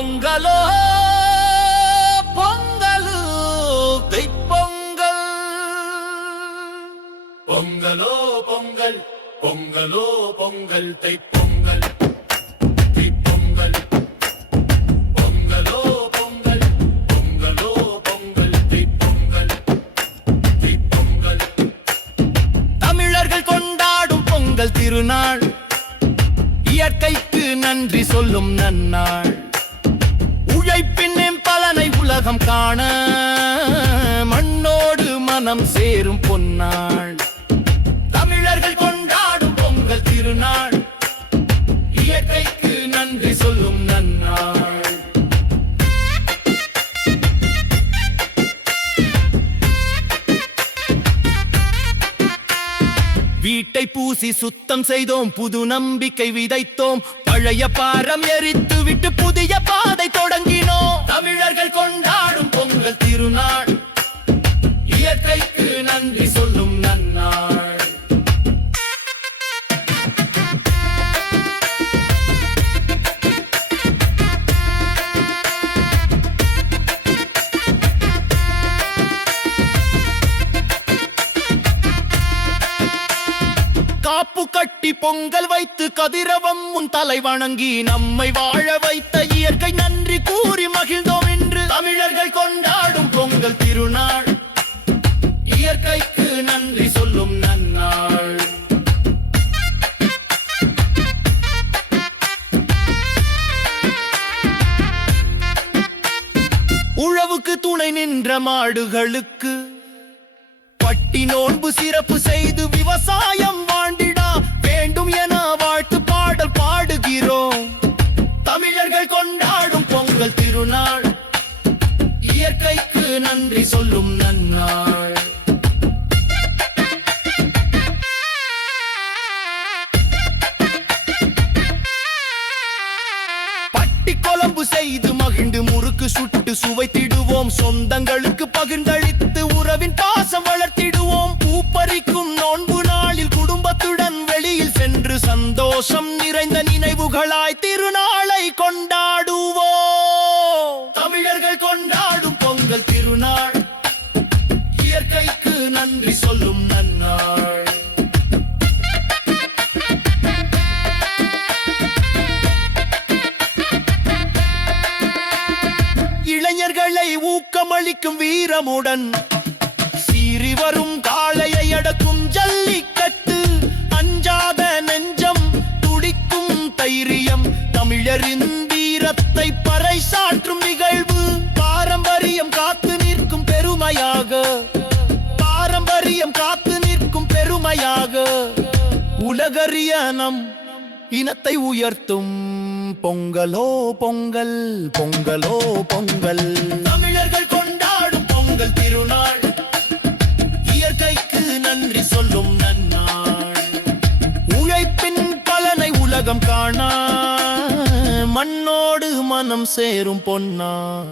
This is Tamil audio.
பொங்கலோ பொங்கலு தைப்பொங்கல். பொங்கலோ பொங்கல் பொங்கலோ பொங்கல் தைப்பொங்கல் தைப்பொங்கல். பொங்கலோ பொங்கல் பொங்கலோ பொங்கல் தைப்பொங்கல் தைப்பொங்கல். தமிழர்கள் கொண்டாடும் பொங்கல் திருநாள், இயற்கைக்கு நன்றி சொல்லும் நன்னாள். உழைப்பின் பலனை உலகம் காண மண்ணோடு மனம் சேரும் பொன்னாள். தமிழர்கள் கொண்டாடும் பொங்கல் திருநாள், இயற்கைக்கு நன்றி சொல்லும் நன்னாள். வீட்டை பூசி சுத்தம் செய்தோம், புது நம்பிக்கை விதைத்தோம், பழைய பாரம் எரித்து விட்டு புதிய பாதை தொடங்கினோம். தமிழர்கள் கொண்டாடும் பொங்கல் திருநாள், இயற்கைக்கு நன்றி சொல்லும் நன்னாள். காப்பு கட்டி பொங்கல் வைத்து கதிரவம் உன் தலை வணங்கி நம்மை வாழ வைத்த இயற்கை நன்றி கூறி மகிழ்ந்தோம் என்று. தமிழர்கள் கொண்டாடும் பொங்கல் திருநாள், இயற்கைக்கு நன்றி சொல்லும் நன்னாள். உழவுக்கு துணை நின்ற மாடுகளுக்கு பட்டி நோன்பு சிறப்பு செய்து விவசாயம் வாழ்ந்திட வேண்டும் என வாழ்த்து பாடல் பாடுகிறோம். தமிழர்கள் கொண்டாடும் பொங்கல் திருநாள், இயற்கைக்கு நன்றி சொல்லும் நன்னாள். பட்டி குழம்பு செய்து மகிழ்ந்து முறுக்கு சுட்டு சுவைத்திடுவோம், சொந்தங்களுக்கு பகிர்ந்தளித்து உறவின் பாசம் வளர்த்திடுவோம். பூப்பறிக்கும் நோன்பு நாளில் குடும்பத்துடன் வெளியில் சென்று சந்தோஷம் நிறைந்த நினைவுகளாய் திருநாளை கொண்டாடுவோம். தமிழர்கள் கொண்டாடும் பொங்கல் திருநாள், இயற்கைக்கு நன்றி சொல்லும் நன்னாள். இளைஞர்களை ஊக்கமளிக்கும் வீரமுடன் சீறி வரும் காளையை அடக்கும் ஜல்லிக்கட்டு, அஞ்சாத நெஞ்சம் துடிக்கும் தைரியம், தமிழரின் வீரத்தை பறைசாற்றும் நிகழ்வு. பாரம்பரியம் காத்து நிற்கும் பெருமையாக, பாரம்பரியம் காத்து நிற்கும் பெருமையாக, உலகறிய நம் இனத்தை உயர்த்தும் பொங்கலோ பொங்கல் பொங்கலோ பொங்கல். தமிழர்கள் கொண்டாடும் பொங்கல் திருநாள், இயற்கைக்கு நன்றி சொல்லும் நன்னாள். உழைப்பின் பலனை உலகம் காண மண்ணோடு மனம் சேரும் பொன்னாள்.